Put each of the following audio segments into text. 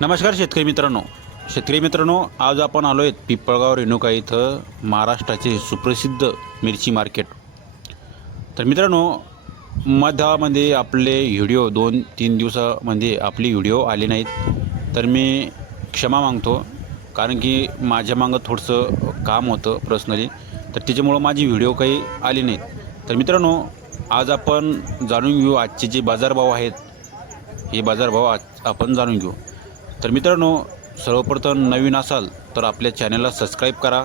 नमस्कार शेतकरी मित्रांनो. शेतकरी मित्रांनो आज आपण आलो आहेत पिंपळगाव रेणुका इथं महाराष्ट्राचे सुप्रसिद्ध मिरची मार्केट. तर मित्रांनो मधामध्ये आपले व्हिडिओ दोन तीन दिवसामध्ये आपले व्हिडिओ आले नाहीत. तर मी क्षमा मागतो कारण की माझ्या मागं थोडंसं काम होतं पर्सनली तर त्याच्यामुळं माझी व्हिडिओ काही आली नाहीत. तर मित्रांनो आज आपण जाणून घेऊ आजचे जे बाजारभाव आहेत. हे बाजारभाव आज आपण जाणून घेऊ. तर मित्रांनो सर्वप्रथम नवीन असाल तर आपल्या चॅनलला सबस्क्राईब करा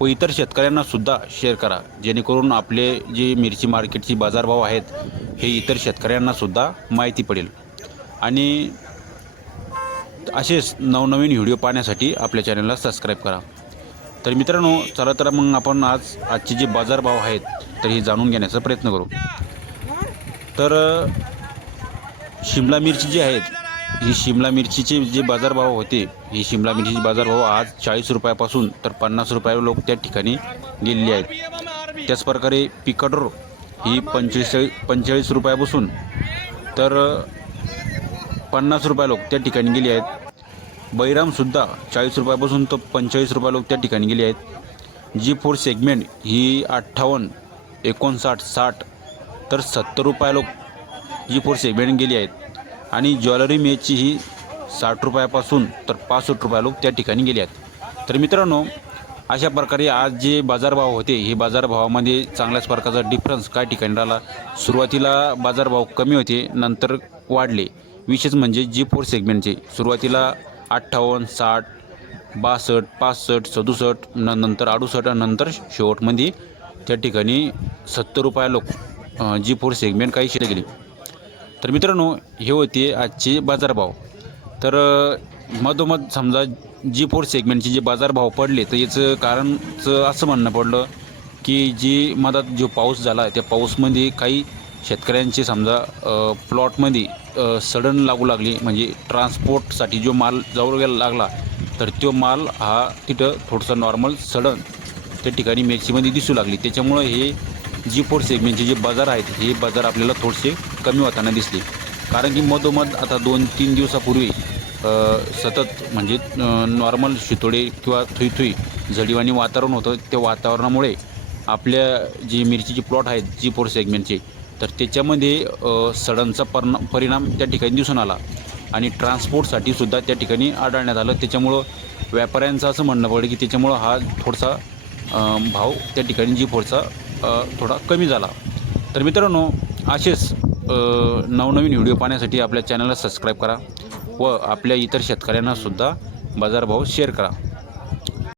व इतर शेतकऱ्यांनासुद्धा शेअर करा. जेणेकरून आपले जे मिरची मार्केटची बाजारभाव आहेत हे इतर शेतकऱ्यांनासुद्धा माहिती पडेल. आणि असेच नवनवीन व्हिडिओ पाहण्यासाठी आपल्या चॅनलला सबस्क्राईब करा. तर मित्रांनो चला तर मग आपण आज आजचे जे बाजारभाव आहेत तर हे जाणून घेण्याचा प्रयत्न करू. तर शिमला मिरची जी आहेत ही शिमला मिरचीचे जे बाजारभाव होते ही शिमला मिरचीचे बाजारभाव आज चाळीस रुपयापासून तर पन्नास रुपया लोक त्या ठिकाणी गेलेले आहेत. त्याचप्रकारे पिकाडोर ही पंचेचाळीस पंचेचाळीस रुपयापासून तर पन्नास रुपया लोक त्या ठिकाणी गेले आहेत. बैरामसुद्धा चाळीस रुपयापासून तर पंचेचाळीस रुपये लोक त्या ठिकाणी गेले आहेत. जी फोर सेगमेंट ही अठ्ठावन्न एकोणसाठ साठ तर सत्तर रुपया लोक जी फोर सेगमेंट गेली आहेत. आणि ज्वेलरी मेची ही साठ रुपयापासून तर पासष्ट रुपया लोक त्या ठिकाणी गेले आहेत तर मित्रांनो अशा प्रकारे आज जे बाजारभाव होते हे बाजारभावामध्ये चांगल्याच प्रकारचा डिफरन्स काय ठिकाणी राहिला? सुरुवातीला बाजारभाव कमी होते नंतर वाढले. विशेष म्हणजे जी फोर सेगमेंटचे सुरुवातीला अठ्ठावन्न साठ बासष्ट पासष्ट सदुसष्ट न नंतर अडुसष्ट आणि नंतर शेवटमध्ये त्या ठिकाणी सत्तर रुपया लोक जी फोर सेगमेंट काही शिले गेली. तर मित्रांनो हे होते आजचे बाजारभाव. तर मधोमध समजा जी फोर सेगमेंटचे जे बाजारभाव पडले तर याचं कारणचं असं म्हणणं पडलं की जी मधात जो पाऊस झाला त्या पाऊसमध्ये काही शेतकऱ्यांचे समजा प्लॉटमध्ये सडन लागू लागली. म्हणजे ट्रान्सपोर्टसाठी जो माल जाऊ गेला लागला तर तो माल हा तिथं थोडंसं नॉर्मल सडन त्या ठिकाणी मिरचीमध्ये दिसू लागली. त्याच्यामुळं हे जी फोर सेगमेंटचे जे बाजार आहेत हे बाजार आपल्याला थोडेसे कमी होताना दिसले. कारण की मधोमध आता दोन तीन दिवसापूर्वी सतत म्हणजे नॉर्मल शितोडे किंवा थुई थुई झडीवाणी वातावरण होतं. त्या वातावरणामुळे आपल्या जी मिरचीची प्लॉट आहेत जी फोर सेगमेंटचे तर त्याच्यामध्ये सडनचा परना परिणाम त्या ठिकाणी दिसून आला. आणि ट्रान्सपोर्टसाठी सुद्धा त्या ठिकाणी आढळण्यात आलं. त्याच्यामुळं व्यापाऱ्यांचं असं म्हणणं पडलं की त्याच्यामुळं हा थोडासा भाव त्या ठिकाणी जी फोरचा थोडा कमी झाला. तर मित्रांनो असेच नवनवीन व्हिडिओ पाहण्यासाठी आपल्या चॅनलला सबस्क्राईब करा व आपल्या इतर शेतकऱ्यांनासुद्धा बाजारभाव शेअर करा.